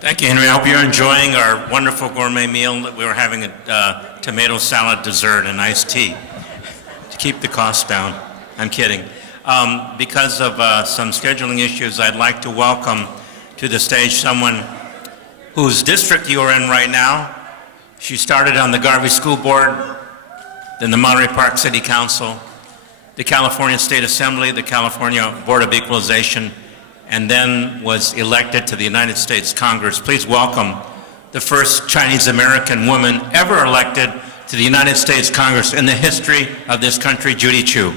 Thank you, Henry. I hope you're enjoying our wonderful gourmet meal. We were having a tomato salad, dessert, and iced tea to keep the costs down. I'm kidding. Because of some scheduling issues, I'd like to welcome to the stage someone whose district you are in right now. She started on the Garvey School Board, then the Monterey Park City Council, the California State Assembly, the California Board of Equalization, and then was elected to the United States Congress. Please welcome the first Chinese American woman ever elected to the United States Congress in the history of this country, Judy Chu.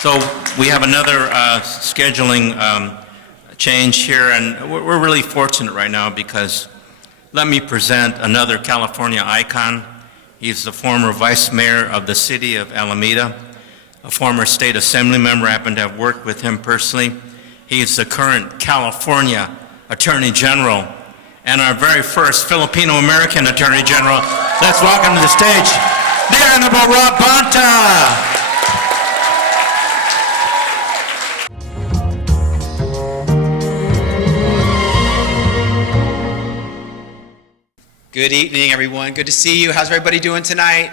So we have another scheduling change here, and we're really fortunate right now because let me present another California icon. He's the former vice mayor of the city of Alameda, a former state assembly member. I happen to have worked with him personally. He's the current California Attorney General and our very first Filipino-American Attorney General. Let's welcome to the stage the Honorable Rob Bonta. Good evening, everyone. Good to see you. How's everybody doing tonight?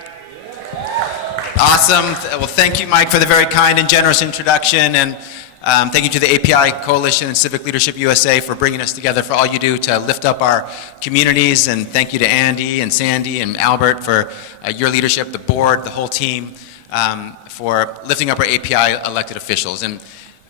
Awesome. Well, thank you, Mike, for the very kind and generous introduction, and thank you to the API Coalition and Civic Leadership USA for bringing us together, for all you do to lift up our communities, and thank you to Andy and Sandy and Albert for your leadership, the board, the whole team, for lifting up our API elected officials. And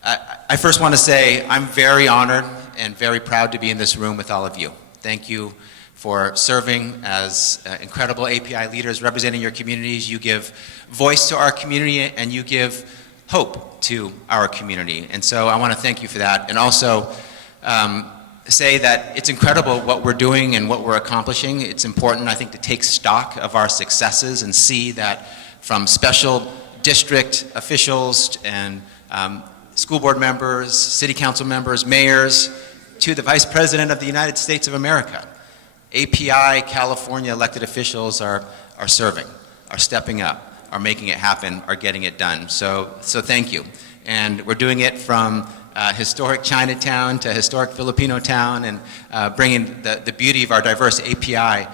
I first want to say I'm very honored and very proud to be in this room with all of you. Thank you for serving as incredible API leaders representing your communities. You give voice to our community and you give hope to our community. And so I want to thank you for that, and also say that it's incredible what we're doing and what we're accomplishing. It's important, I think, to take stock of our successes and see that from special district officials and school board members, city council members, mayors, to the Vice President of the United States of America. API California elected officials are serving, are stepping up, are making it happen, are getting it done. So thank you. And we're doing it from historic Chinatown to historic Filipino town, and bringing the beauty of our diverse API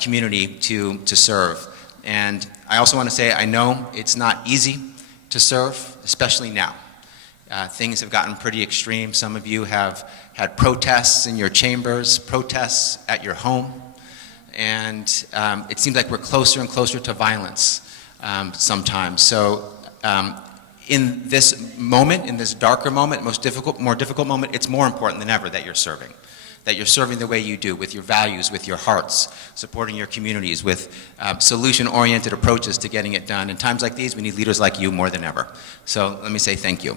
community to serve. And I also want to say, I know it's not easy to serve, especially now. Things have gotten pretty extreme. Some of you have had protests in your chambers, protests at your home, and it seems like we're closer and closer to violence sometimes. So in this moment, in this darker moment, more difficult moment, it's more important than ever that you're serving the way you do, with your values, with your hearts, supporting your communities, with solution-oriented approaches to getting it done. In times like these, we need leaders like you more than ever. So let me say thank you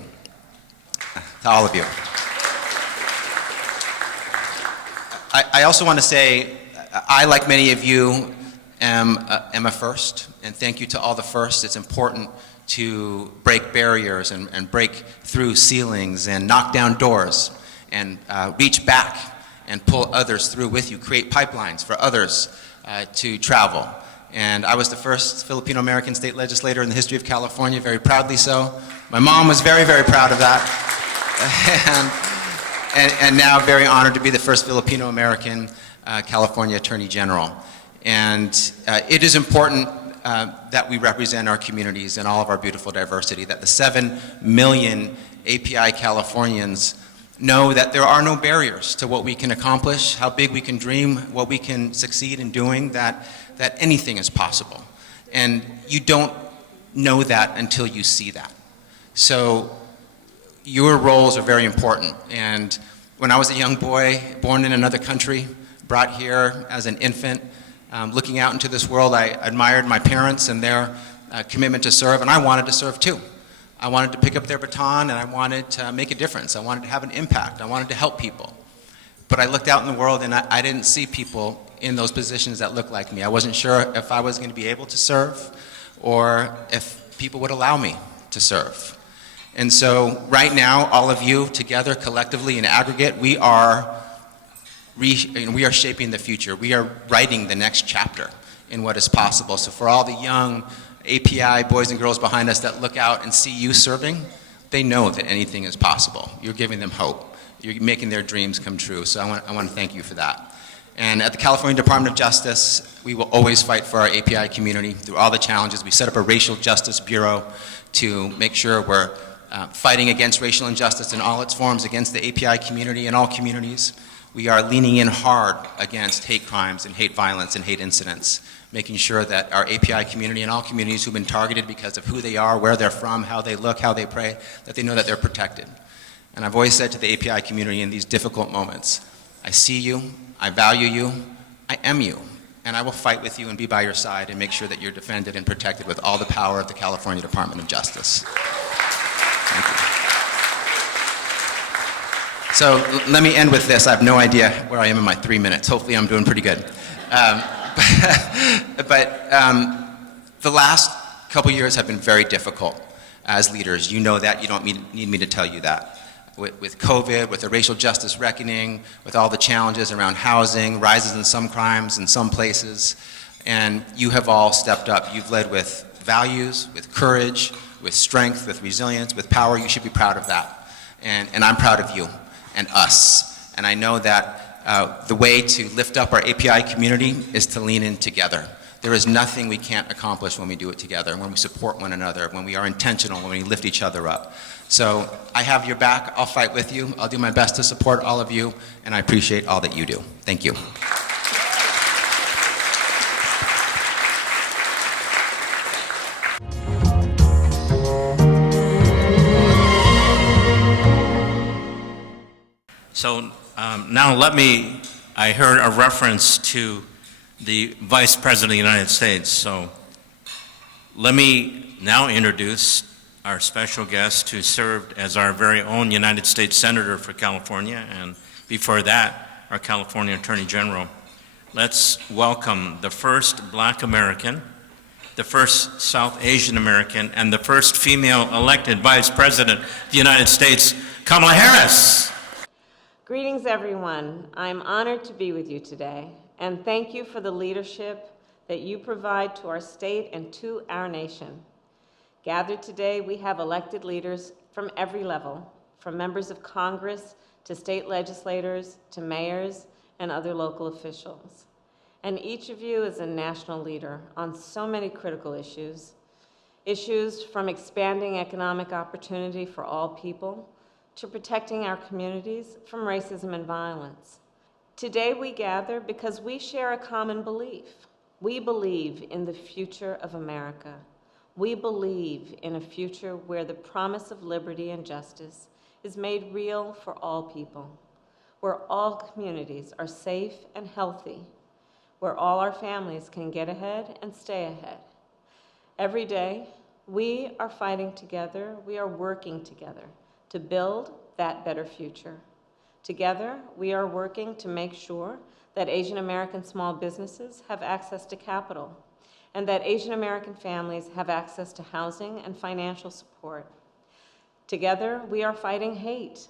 to all of you. I also want to say, I, like many of you, am a first, and thank you to all the firsts. It's important to break barriers and break through ceilings and knock down doors and reach back and pull others through with you, create pipelines for others to travel. And I was the first Filipino-American state legislator in the history of California, very proudly so. My mom was very, very proud of that. And now very honored to be the first Filipino-American California Attorney General. And it is important that we represent our communities and all of our beautiful diversity, that the 7 million API Californians know that there are no barriers to what we can accomplish, how big we can dream, what we can succeed in doing, that anything is possible. And you don't know that until you see that. So your roles are very important. And when I was a young boy, born in another country, brought here as an infant, looking out into this world, I admired my parents and their commitment to serve, and I wanted to serve too. I wanted to pick up their baton, and I wanted to make a difference. I wanted to have an impact. I wanted to help people. But I looked out in the world, and I didn't see people in those positions that looked like me. I wasn't sure if I was going to be able to serve or if people would allow me to serve. And so right now, all of you together, collectively, in aggregate, we are shaping the future. We are writing the next chapter in what is possible. So for all the young API boys and girls behind us that look out and see you serving, they know that anything is possible. You're giving them hope. You're making their dreams come true. So I want to thank you for that. And at the California Department of Justice, we will always fight for our API community through all the challenges. We set up a Racial Justice Bureau to make sure we're fighting against racial injustice in all its forms, against the API community and all communities. We are leaning in hard against hate crimes and hate violence and hate incidents, making sure that our API community and all communities who've been targeted because of who they are, where they're from, how they look, how they pray, that they know that they're protected. And I've always said to the API community in these difficult moments, I see you, I value you, I am you, and I will fight with you and be by your side and make sure that you're defended and protected with all the power of the California Department of Justice. Thank you. So let me end with this. I have no idea where I am in my 3 minutes. Hopefully I'm doing pretty good. But the last couple years have been very difficult as leaders. You know that. You don't need me to tell you that. With COVID, with the racial justice reckoning, with all the challenges around housing, rises in some crimes in some places, and you have all stepped up. You've led with values, with courage, with strength, with resilience, with power. You should be proud of that. And I'm proud of you and us. And I know that the way to lift up our API community is to lean in together. There is nothing we can't accomplish when we do it together, when we support one another, when we are intentional, when we lift each other up. So I have your back. I'll fight with you. I'll do my best to support all of you, and I appreciate all that you do. Thank you. So now I heard a reference to the Vice President of the United States. So let me now introduce our special guest who served as our very own United States Senator for California, and before that, our California Attorney General. Let's welcome the first Black American, the first South Asian American, and the first female elected Vice President of the United States, Kamala Harris. Greetings, everyone. I'm honored to be with you today, and thank you for the leadership that you provide to our state and to our nation. Gathered today, we have elected leaders from every level, from members of Congress to state legislators to mayors and other local officials. And each of you is a national leader on so many critical issues. Issues from expanding economic opportunity for all people to protecting our communities from racism and violence. Today we gather because we share a common belief. We believe in the future of America. We believe in a future where the promise of liberty and justice is made real for all people, where all communities are safe and healthy, where all our families can get ahead and stay ahead. Every day, we are fighting together, we are working together to build that better future. Together, we are working to make sure that Asian American small businesses have access to capital, and that Asian American families have access to housing and financial support. Together, we are fighting hate.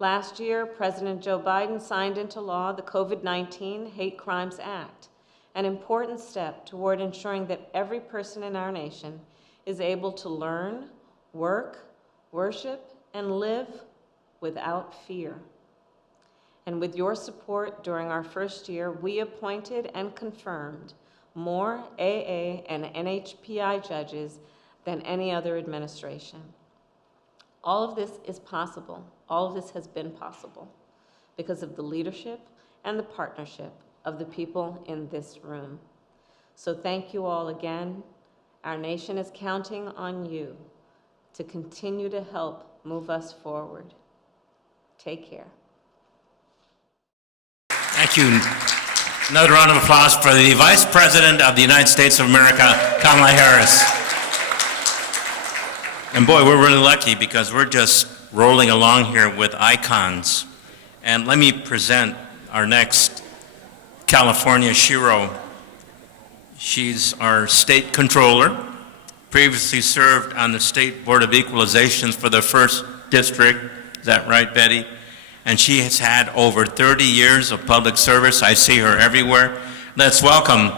Last year, President Joe Biden signed into law the COVID-19 Hate Crimes Act, an important step toward ensuring that every person in our nation is able to learn, work, worship, and live without fear. And with your support during our first year, we appointed and confirmed more AA and NHPI judges than any other administration. All of this is possible. All of this has been possible because of the leadership and the partnership of the people in this room. So thank you all again. Our nation is counting on you to continue to help move us forward. Take care. Thank you. Another round of applause for the Vice President of the United States of America, Kamala Harris. And boy, we're really lucky because we're just rolling along here with icons. And let me present our next California Shiro. She's our state controller, previously served on the State Board of Equalizations for the 1st District. Is that right, Betty? And she has had over 30 years of public service. I see her everywhere. Let's welcome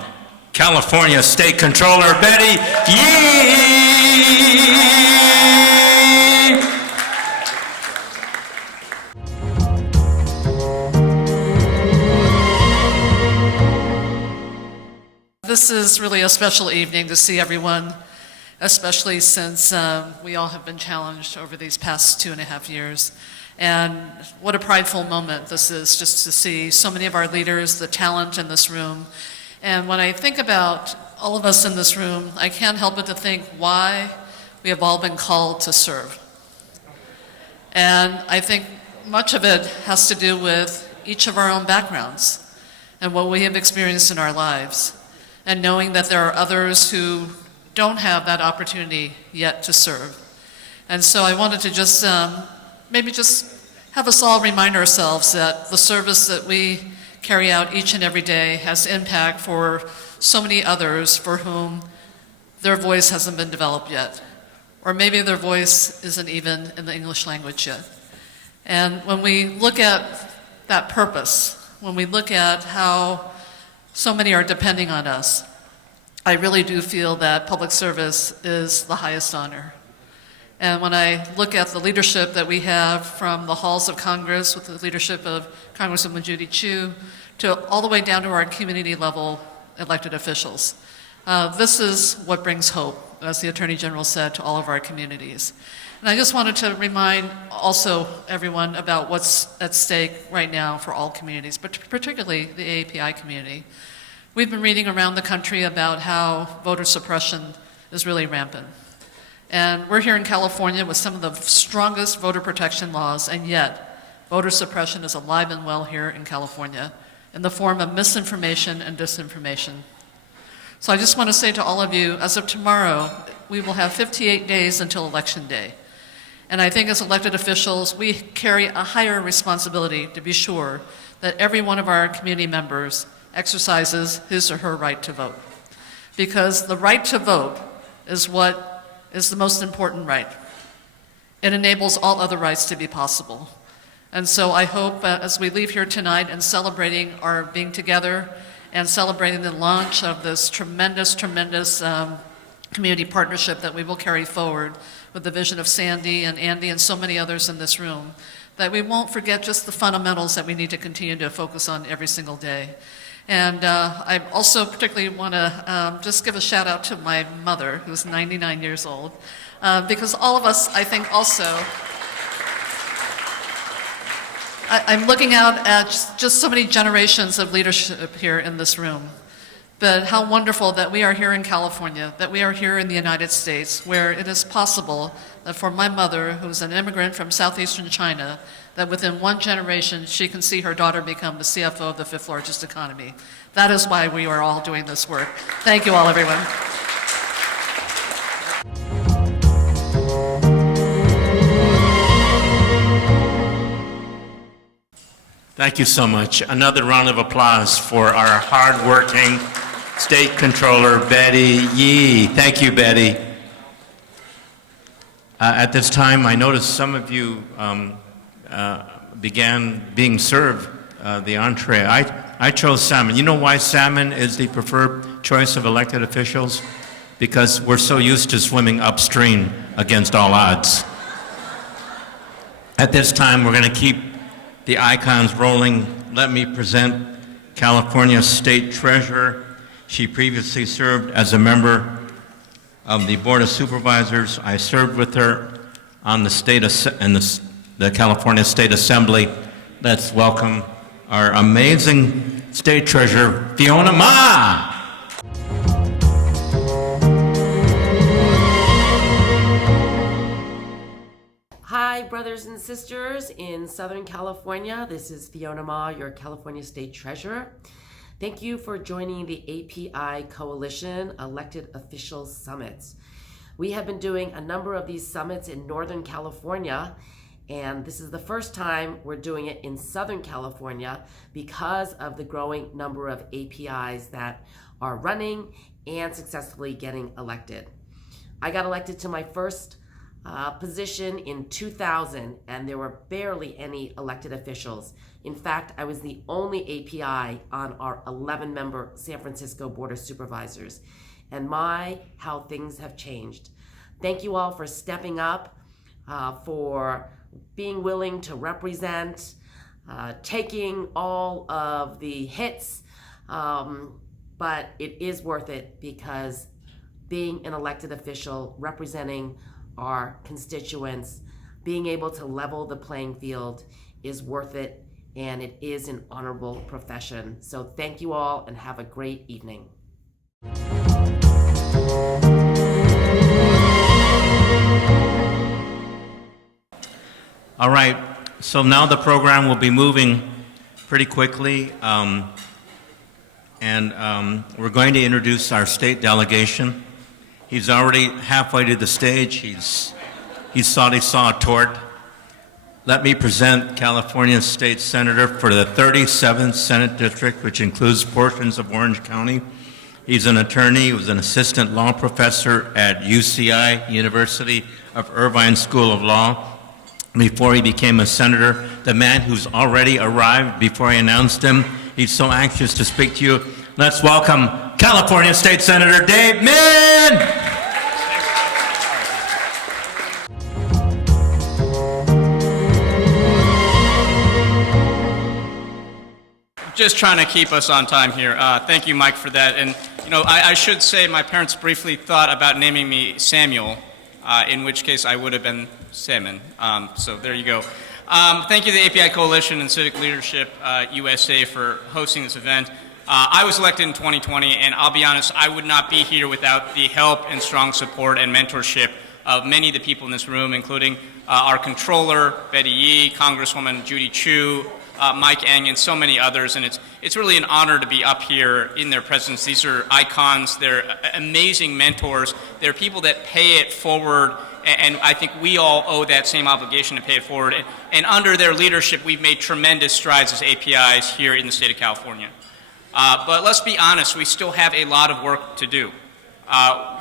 California State Controller Betty Yee. This is really a special evening to see everyone, especially since we all have been challenged over these past 2.5 years. And what a prideful moment this is, just to see so many of our leaders, the talent in this room. And when I think about all of us in this room, I can't help but to think why we have all been called to serve. And I think much of it has to do with each of our own backgrounds and what we have experienced in our lives, and knowing that there are others who don't have that opportunity yet to serve. And so I wanted to just maybe just have us all remind ourselves that the service that we carry out each and every day has impact for so many others for whom their voice hasn't been developed yet, or maybe their voice isn't even in the English language yet. And when we look at that purpose, when we look at how so many are depending on us, I really do feel that public service is the highest honor. And when I look at the leadership that we have from the halls of Congress with the leadership of Congresswoman Judy Chu to all the way down to our community level elected officials, this is what brings hope, as the Attorney General said, to all of our communities. And I just wanted to remind also everyone about what's at stake right now for all communities, but particularly the AAPI community. We've been reading around the country about how voter suppression is really rampant. And we're here in California with some of the strongest voter protection laws, and yet voter suppression is alive and well here in California in the form of misinformation and disinformation. So I just want to say to all of you, as of tomorrow, we will have 58 days until Election Day. And I think as elected officials, we carry a higher responsibility to be sure that every one of our community members exercises his or her right to vote. Because the right to vote is what is the most important right. It enables all other rights to be possible. And so I hope as we leave here tonight and celebrating our being together and celebrating the launch of this tremendous community partnership that we will carry forward with the vision of Sandy and Andy and so many others in this room, that we won't forget just the fundamentals that we need to continue to focus on every single day. And I also particularly want to just give a shout out to my mother, who's 99 years old, because all of us, I think also, I'm looking out at just so many generations of leadership here in this room. But how wonderful that we are here in California, that we are here in the United States, where it is possible that for my mother, who's an immigrant from southeastern China, that within one generation she can see her daughter become the CFO of the fifth largest economy. That is why we are all doing this work. Thank you all, everyone. Thank you so much. Another round of applause for our hardworking State Controller, Betty Yee. Thank you, Betty. At this time, I noticed some of you began being served the entree. I chose salmon. You know why salmon is the preferred choice of elected officials? Because we're so used to swimming upstream against all odds. At this time, we're going to keep the icons rolling. Let me present California State Treasurer. She previously served as a member of the Board of Supervisors. I served with her on the the California State Assembly. Let's welcome our amazing State Treasurer, Fiona Ma. Hi, brothers and sisters in Southern California. This is Fiona Ma, your California State Treasurer. Thank you for joining the API Coalition Elected Officials Summits. We have been doing a number of these summits in Northern California, and this is the first time we're doing it in Southern California because of the growing number of APIs that are running and successfully getting elected. I got elected to my first position in 2000, and there were barely any elected officials. In fact, I was the only API on our 11-member San Francisco Board of Supervisors. And how things have changed. Thank you all for stepping up, for being willing to represent, taking all of the hits, but it is worth it because being an elected official, representing our constituents, being able to level the playing field is worth it, and it is an honorable profession. So thank you all and have a great evening. All right, so now the program will be moving pretty quickly, and we're going to introduce our state delegation. He's already halfway to the stage. He thought he saw a tort. Let me present California State Senator for the 37th Senate District, which includes portions of Orange County. He's an attorney. He was an assistant law professor at UCI, University of Irvine School of Law. Before he became a senator, the man who's already arrived before I announced him, he's so anxious to speak to you. Let's welcome California State Senator Dave Min! Just trying to keep us on time here. Thank you, Mike, for that. And, you know, I should say my parents briefly thought about naming me Samuel, in which case I would have been Salmon. So there you go. Thank you to the API Coalition and Civic Leadership USA for hosting this event. I was elected in 2020, and I'll be honest, I would not be here without the help and strong support and mentorship of many of the people in this room, including our controller, Betty Yee, Congresswoman Judy Chu, Mike Eng, and so many others. And it's really an honor to be up here in their presence. These are icons. They're amazing mentors. They're people that pay it forward, and I think we all owe that same obligation to pay it forward. And under their leadership, we've made tremendous strides as APIs here in the state of California. But let's be honest, we still have a lot of work to do.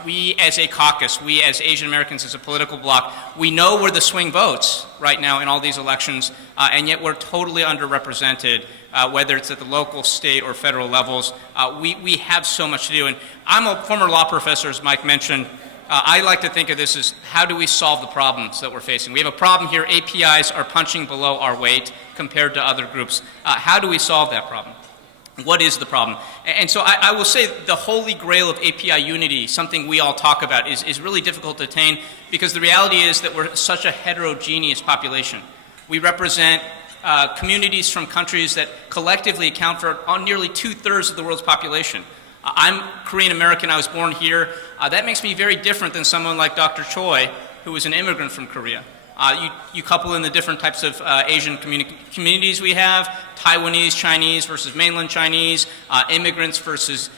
We as a caucus, we as Asian Americans as a political bloc, we know we're the swing votes right now in all these elections, and yet we're totally underrepresented, whether it's at the local, state, or federal levels. We have so much to do. And I'm a former law professor, as Mike mentioned. I like to think of this as how do we solve the problems that we're facing? We have a problem here. APIs are punching below our weight compared to other groups. How do we solve that problem? What is the problem? And so I will say the holy grail of API unity, something we all talk about, is really difficult to attain because the reality is that we're such a heterogeneous population. We represent communities from countries that collectively account for nearly 2/3 of the world's population. I'm Korean American. I was born here. That makes me very different than someone like Dr. Choi, who was an immigrant from Korea. You couple in the different types of Asian communities we have, Taiwanese Chinese versus mainland Chinese, immigrants versus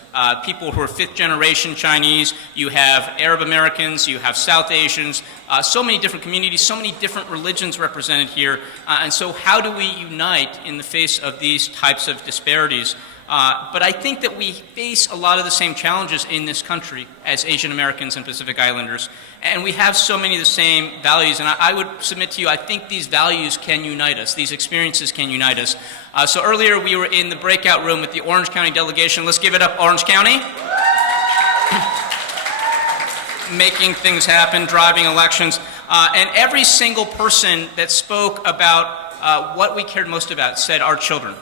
people who are fifth-generation Chinese. You have Arab Americans, you have South Asians, so many different communities, so many different religions represented here. And so how do we unite in the face of these types of disparities? But I think that we face a lot of the same challenges in this country as Asian Americans and Pacific Islanders. And we have so many of the same values. And I would submit to you, I think these values can unite us. These experiences can unite us. So earlier we were in the breakout room with the Orange County delegation. Let's give it up, Orange County. Making things happen, driving elections. And every single person that spoke about what we cared most about said our children.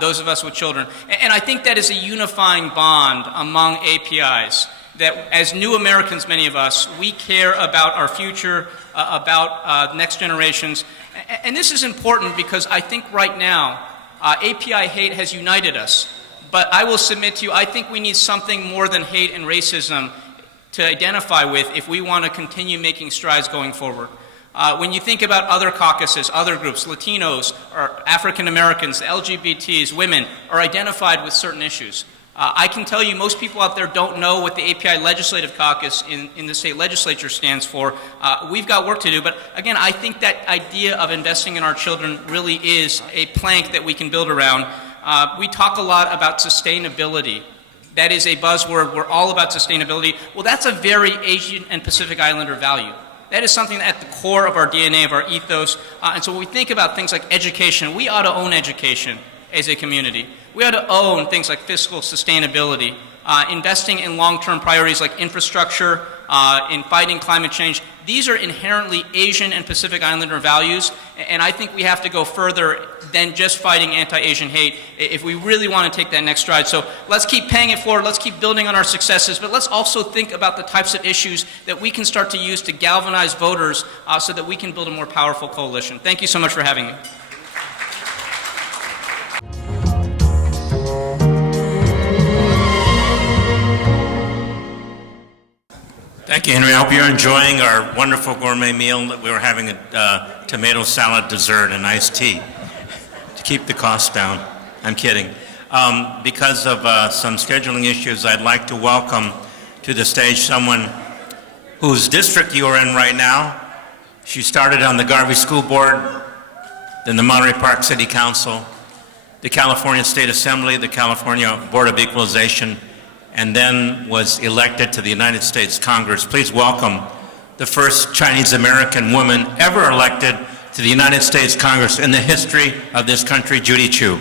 Those of us with children. And I think that is a unifying bond among APIs, that as new Americans, many of us, we care about our future, about next generations. And this is important because I think right now, API hate has united us. But I will submit to you, I think we need something more than hate and racism to identify with if we want to continue making strides going forward. When you think about other caucuses, other groups, Latinos, or African Americans, LGBTs, women, are identified with certain issues. I can tell you most people out there don't know what the API Legislative Caucus in the state legislature stands for. We've got work to do, but again, I think that idea of investing in our children really is a plank that we can build around. We talk a lot about sustainability. That is a buzzword. We're all about sustainability. Well, that's a very Asian and Pacific Islander value. That is something at the core of our DNA, of our ethos. And so when we think about things like education, we ought to own education as a community. We ought to own things like fiscal sustainability, investing in long-term priorities like infrastructure, in fighting climate change. These are inherently Asian and Pacific Islander values, and I think we have to go further than just fighting anti-Asian hate if we really want to take that next stride. So let's keep paying it forward, let's keep building on our successes, but let's also think about the types of issues that we can start to use to galvanize voters so that we can build a more powerful coalition. Thank you so much for having me. Thank you, Henry. I hope you're enjoying our wonderful gourmet meal. We were having a tomato salad, dessert, and iced tea to keep the costs down. I'm kidding. Because of some scheduling issues, I'd like to welcome to the stage someone whose district you are in right now. She started on the Garvey School Board, then the Monterey Park City Council, the California State Assembly, the California Board of Equalization, and then was elected to the United States Congress. Please welcome the first Chinese American woman ever elected to the United States Congress in the history of this country, Judy Chu.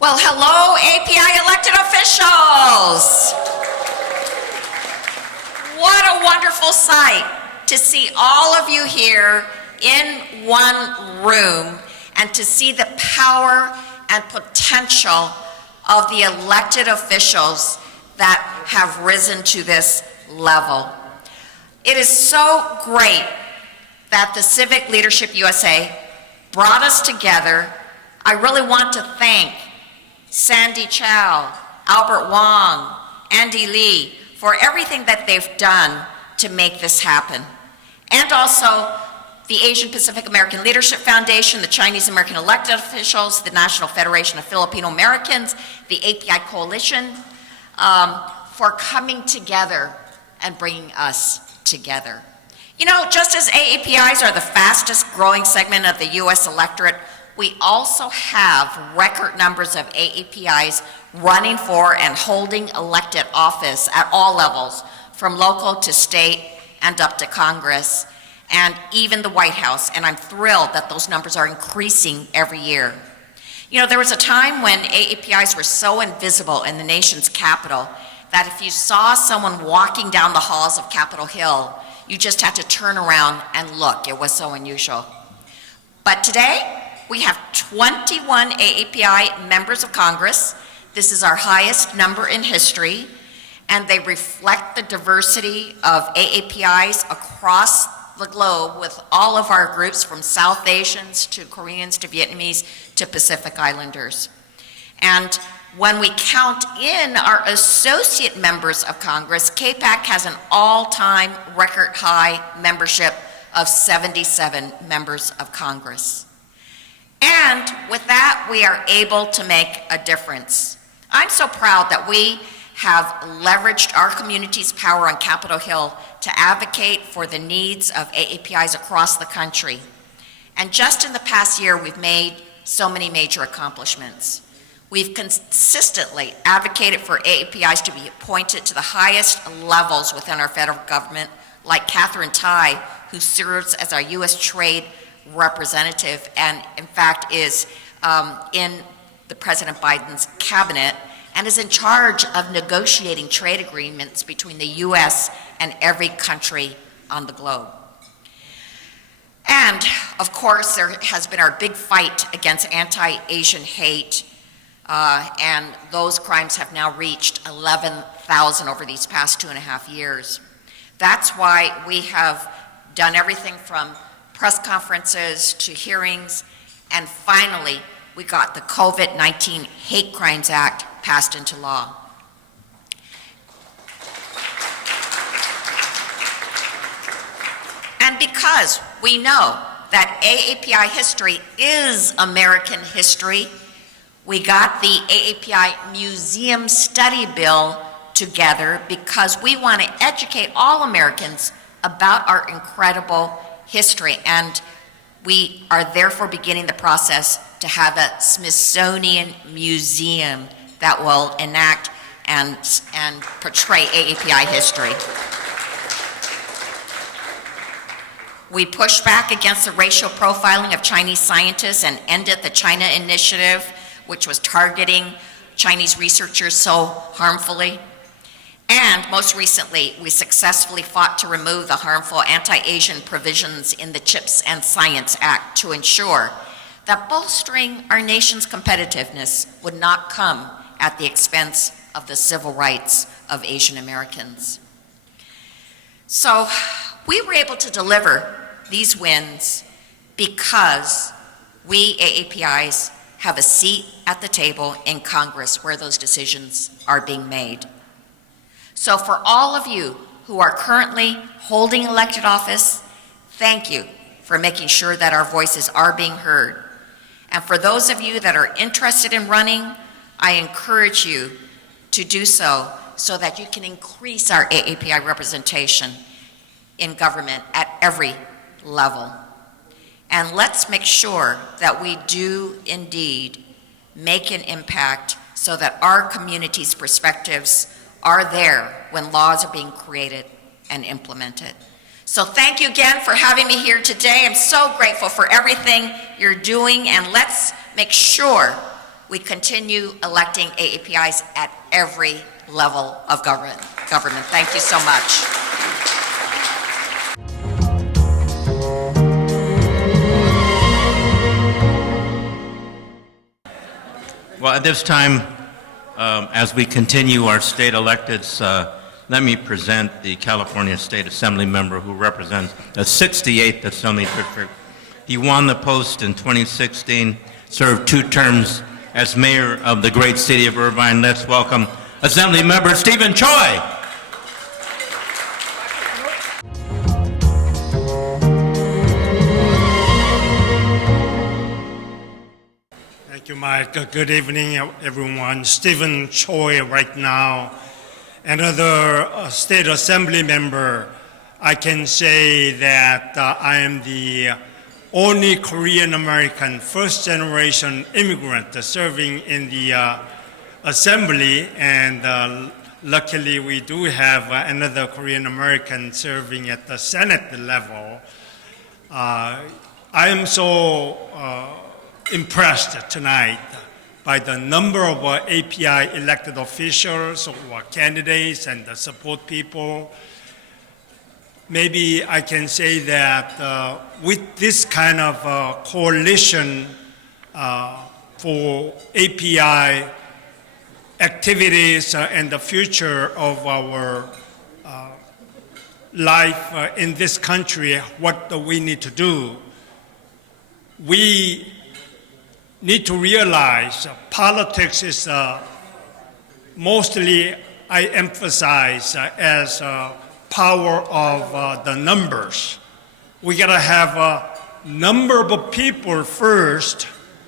Well, hello, API elected officials. What a wonderful sight to see all of you here in one room and to see the power and potential of the elected officials that have risen to this level. It is so great that the Civic Leadership USA brought us together. I really want to thank Sandy Chow, Albert Wong, Andy Lee for everything that they've done to make this happen. And also the Asian Pacific American Leadership Foundation, the Chinese American elected officials, the National Federation of Filipino Americans, the API Coalition, for coming together and bringing us together. You know, just as AAPIs are the fastest growing segment of the U.S. electorate, we also have record numbers of AAPIs running for and holding elected office at all levels, from local to state and up to Congress, and even the White House, and I'm thrilled that those numbers are increasing every year. You know, there was a time when AAPIs were so invisible in the nation's capital that if you saw someone walking down the halls of Capitol Hill, you just had to turn around and look. It was so unusual. But today, we have 21 AAPI members of Congress. This is our highest number in history, and they reflect the diversity of AAPIs across the globe, with all of our groups from South Asians to Koreans to Vietnamese to Pacific Islanders. And when we count in our associate members of Congress, KPAC has an all-time record high membership of 77 members of Congress. And with that, we are able to make a difference. I'm so proud that we have leveraged our community's power on Capitol Hill to advocate for the needs of AAPIs across the country. And just in the past year, we've made so many major accomplishments. We've consistently advocated for AAPIs to be appointed to the highest levels within our federal government, like Catherine Tai, who serves as our U.S. Trade Representative and, in fact, is in the President Biden's cabinet and is in charge of negotiating trade agreements between the U.S. and every country on the globe. And, of course, there has been our big fight against anti-Asian hate, and those crimes have now reached 11,000 over these past 2.5 years. That's why we have done everything from press conferences to hearings, and finally, we got the COVID-19 Hate Crimes Act passed into law. And because we know that AAPI history is American history, we got the AAPI Museum Study Bill together because we want to educate all Americans about our incredible history, and we are therefore beginning the process to have a Smithsonian museum that will enact and portray AAPI history. We pushed back against the racial profiling of Chinese scientists and ended the China Initiative, which was targeting Chinese researchers so harmfully. And most recently, we successfully fought to remove the harmful anti-Asian provisions in the CHIPS and Science Act to ensure that bolstering our nation's competitiveness would not come at the expense of the civil rights of Asian Americans. So we were able to deliver these wins because we AAPIs have a seat at the table in Congress where those decisions are being made. So for all of you who are currently holding elected office, thank you for making sure that our voices are being heard. And for those of you that are interested in running, I encourage you to do so that you can increase our AAPI representation in government at every level. And let's make sure that we do indeed make an impact so that our community's perspectives are there when laws are being created and implemented. So thank you again for having me here today. I'm so grateful for everything you're doing, and let's make sure we continue electing AAPIs at every level of government. Thank you so much. Well, at this time, as we continue our state electeds, let me present the California State Assembly member who represents the 68th Assembly District. He won the post in 2016, served 2 terms as mayor of the great city of Irvine. Let's welcome Assembly member Stephen Choi. Thank you, Mike. Good evening, everyone. Stephen Choi right now. Another state assembly member. I can say that I am the only Korean American first generation immigrant serving in the assembly, and luckily we do have another Korean American serving at the Senate level. I am so impressed tonight by the number of API elected officials or candidates and the support people. Maybe I can say that with this kind of coalition for API activities and the future of our life in this country, what do we need to do? We need to realize politics is mostly, I emphasize, as power of the numbers. We gotta have a number of people first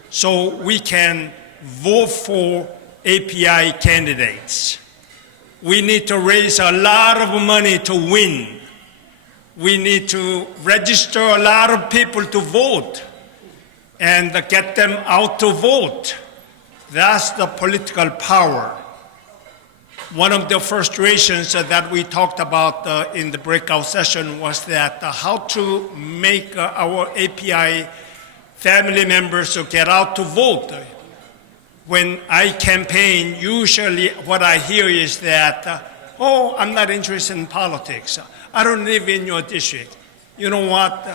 so we can vote for API candidates. We need to raise a lot of money to win. We need to register a lot of people to vote and get them out to vote. That's the political power. One of the frustrations that we talked about in the breakout session was that how to make our API family members to get out to vote. When I campaign, usually what I hear is that, oh, I'm not interested in politics. I don't live in your district. You know what?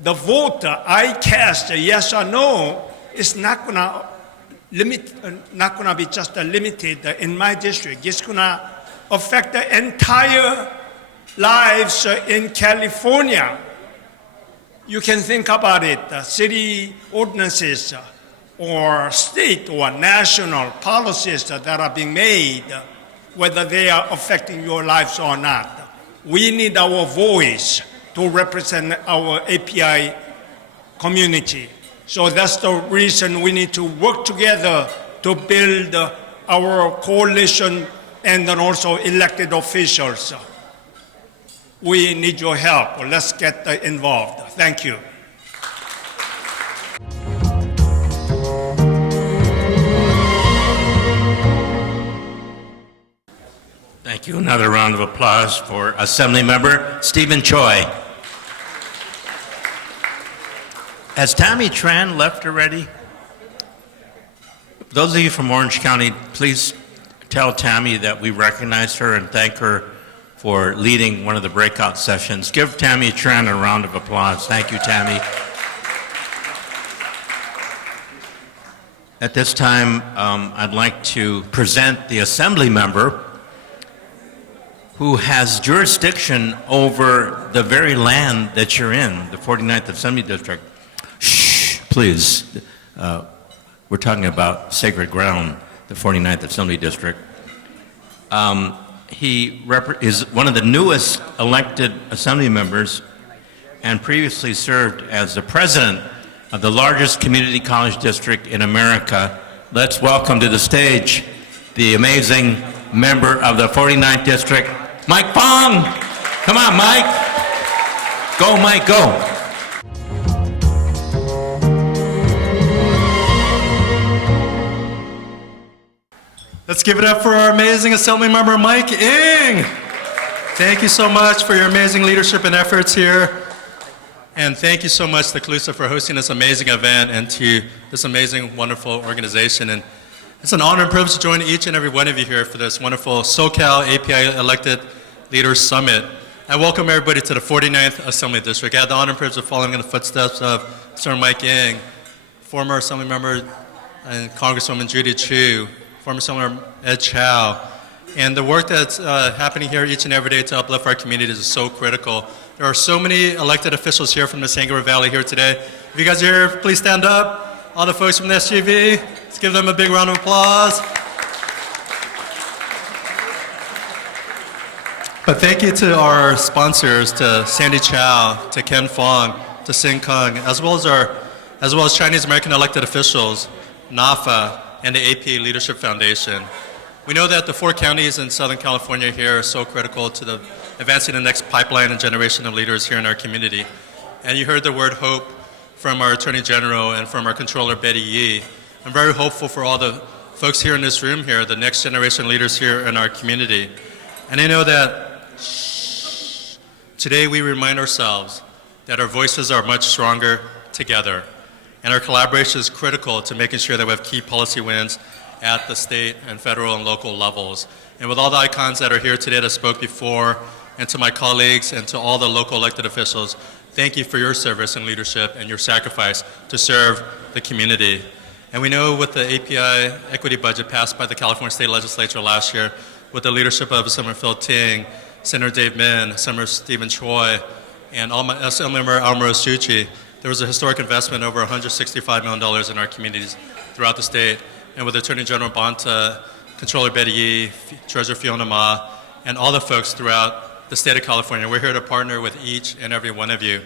The vote I cast, yes or no, is not gonna be just limited in my district. It's gonna affect the entire lives in California. You can think about it, city ordinances or state or national policies that are being made, whether they are affecting your lives or not. We need our voice to represent our API community. So that's the reason we need to work together to build our coalition and then also elected officials. We need your help. Let's get involved. Thank you. Thank you. Another round of applause for Assembly Member Stephen Choi. Has Tammy Tran left already? Those of you from Orange County, please tell Tammy that we recognize her and thank her for leading one of the breakout sessions. Give Tammy Tran a round of applause. Thank you, Tammy. At this time, I'd like to present the Assembly member who has jurisdiction over the very land that you're in, the 49th Assembly District. Shh, please. We're talking about sacred ground, the 49th Assembly District. He is one of the newest elected Assembly members and previously served as the president of the largest community college district in America. Let's welcome to the stage the amazing member of the 49th District, Mike Fong. Come on, Mike. Go, Mike, go. Let's give it up for our amazing Assembly Member Mike Ng. Thank you so much for your amazing leadership and efforts here. And thank you so much to CALUSA for hosting this amazing event and to this amazing, wonderful organization. And it's an honor and privilege to join each and every one of you here for this wonderful SoCal API Elected Leaders Summit. I welcome everybody to the 49th Assembly District. I had the honor and privilege of following in the footsteps of Sir Mike Ng, former Assembly Member and Congresswoman Judy Chu, former Assembly Ed Chow. And the work that's happening here each and every day to uplift our communities is so critical. There are so many elected officials here from the San Gabriel Valley here today. If you guys are here, please stand up. All the folks from the SGV, let's give them a big round of applause. But thank you to our sponsors, to Sandy Chow, to Ken Fong, to Sing Kung, as well as Chinese American elected officials, NAFA, and the AP Leadership Foundation. We know that the 4 counties in Southern California here are so critical to the advancing the next pipeline and generation of leaders here in our community. And you heard the word hope from our Attorney General and from our Controller Betty Yee. I'm very hopeful for all the folks here in this room here, the next generation leaders here in our community. And I know that today we remind ourselves that our voices are much stronger together. And our collaboration is critical to making sure that we have key policy wins at the state and federal and local levels. And with all the icons that are here today that spoke before, and to my colleagues and to all the local elected officials, thank you for your service and leadership and your sacrifice to serve the community. And we know with the API equity budget passed by the California State Legislature last year, with the leadership of Senator Phil Ting, Senator Dave Min, Senator Stephen Choi, and Assemblymember Almaros Chuchi, there was a historic investment over $165 million in our communities throughout the state. And with Attorney General Bonta, Controller Betty Yee, Treasurer Fiona Ma, and all the folks throughout the state of California, we're here to partner with each and every one of you.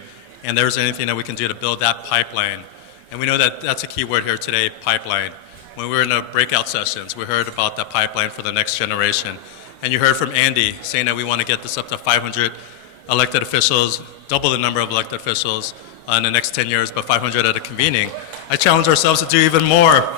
And there's anything that we can do to build that pipeline. And we know that that's a key word here today, pipeline. When we were in the breakout sessions, we heard about that pipeline for the next generation. And you heard from Andy saying that we want to get this up to 500 elected officials, double the number of elected officials in the next 10 years, but 500 at a convening. I challenge ourselves to do even more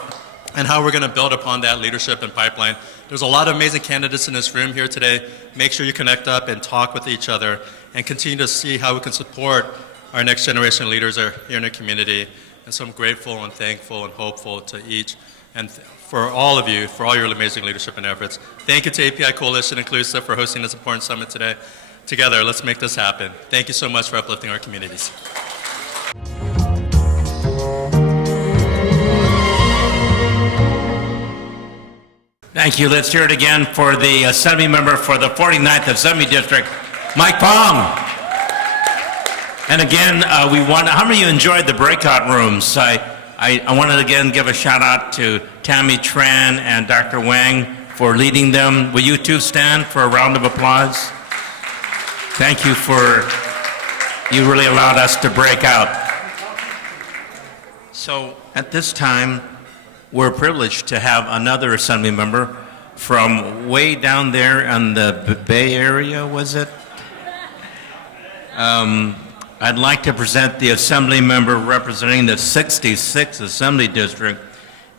and how we're going to build upon that leadership and pipeline. There's a lot of amazing candidates in this room here today. Make sure you connect up and talk with each other and continue to see how we can support our next generation leaders here in the community. And so I'm grateful and thankful and hopeful to each and for all of you, for all your amazing leadership and efforts. Thank you to API Coalition and CALUSA for hosting this important summit today. Together, let's make this happen. Thank you so much for uplifting our communities. Thank you. Let's hear it again for the Assembly member for the 49th Assembly District, Mike Fong. And again, how many of you enjoyed the breakout rooms? I wanted to again give a shout out to Tammy Tran and Dr. Wang for leading them. Will you two stand for a round of applause? Thank you you really allowed us to break out. So at this time, we're privileged to have another Assembly member from way down there in the Bay Area, was it? I'd like to present the Assembly member representing the 66th Assembly District,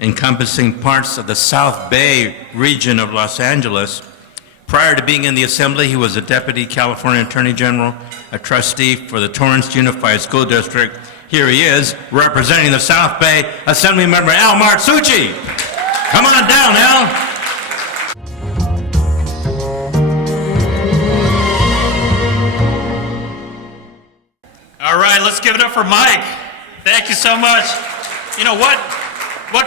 encompassing parts of the South Bay region of Los Angeles. Prior Prior to being in the Assembly, he was a Deputy California Attorney General, a trustee for the Torrance Unified School District. Here he is, representing the South Bay, Assemblymember Al Marsucci. Come on down, Al. All right, let's give it up for Mike. Thank you so much. You know what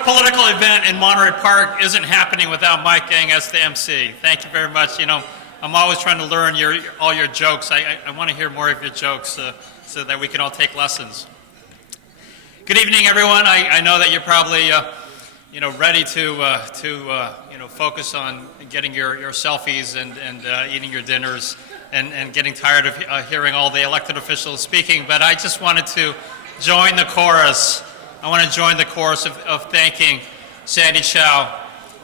political event in Monterey Park isn't happening without Mike Gang as the MC? Thank you very much. You know, I'm always trying to learn all your jokes. I want to hear more of your jokes so that we can all take lessons. Good evening, everyone. I know that you're probably ready to focus on getting your selfies and eating your dinners and getting tired of hearing all the elected officials speaking, but I just wanted to join the chorus. I want to join the chorus of thanking Sandy Chow,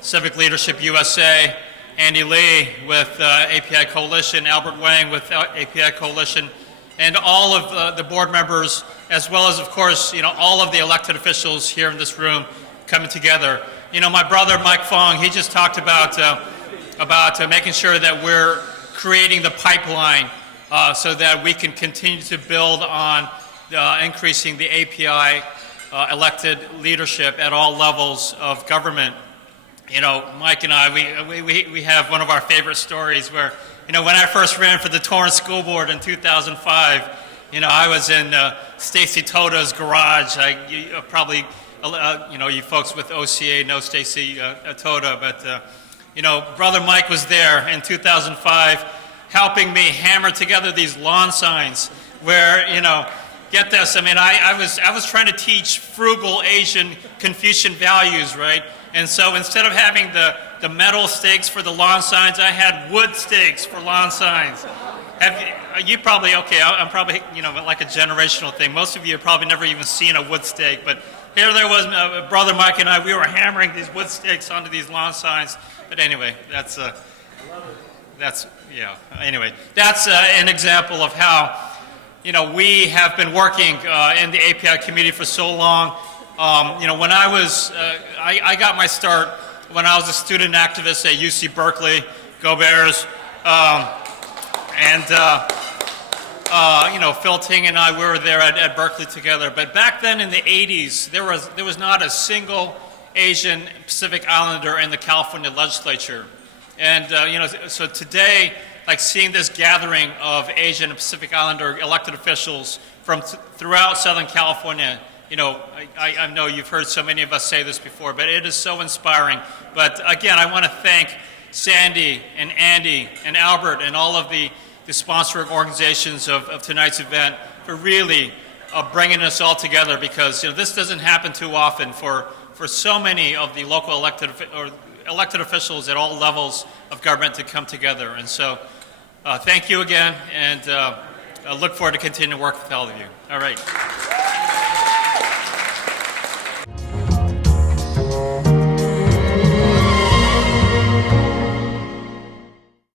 Civic Leadership USA, Andy Lee with API Coalition, Albert Wang with API Coalition, and all of the board members, as well as, of course, all of the elected officials here in this room coming together. My brother Mike Fong, he just talked about making sure that we're creating the pipeline so that we can continue to build on increasing the API elected leadership at all levels of government. Mike and I, we have one of our favorite stories where, when I first ran for the Torrance School Board in 2005, I was in Stacy Toda's garage. You probably, you folks with OCA know Stacy Toda, but Brother Mike was there in 2005 helping me hammer together these lawn signs where, get this, I was trying to teach frugal Asian Confucian values, right? And so instead of having the metal stakes for the lawn signs, I had wood stakes for lawn signs. You probably, okay, I'm probably, like a generational thing. Most of you have probably never even seen a wood stake, but here there was Brother Mike and I, we were hammering these wood stakes onto these lawn signs. But anyway, that's an example of how, we have been working in the API community for so long. When I was, I got my start when I was a student activist at UC Berkeley, go Bears, Phil Ting and I, we were there at Berkeley together. But back then in the 80s, there was not a single Asian Pacific Islander in the California legislature. And, so today, like seeing this gathering of Asian and Pacific Islander elected officials from throughout Southern California, I know you've heard so many of us say this before, but it is so inspiring. But again, I want to thank Sandy and Andy and Albert and all of the sponsoring organizations of tonight's event for really bringing us all together, because this doesn't happen too often for so many of the local elected officials at all levels of government to come together. And so thank you again, and I look forward to continuing to work with all of you. All right.